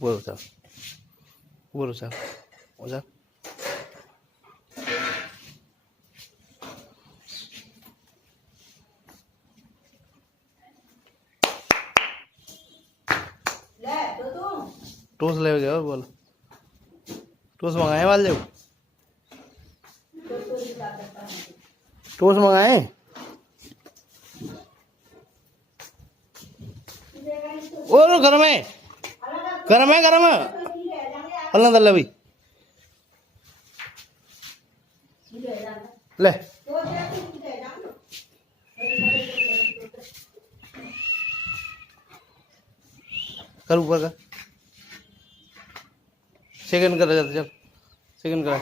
बोलो साहब, बोलो साहब, हो जा। टोस ले गया बोल, टोस मंगाए वाले जो टोस मंगाए और गरम है, गरम है, गरम है अल्लाह तल्ला भाई ले कर ऊपर का सेकंड कर, चल सेकंड करा।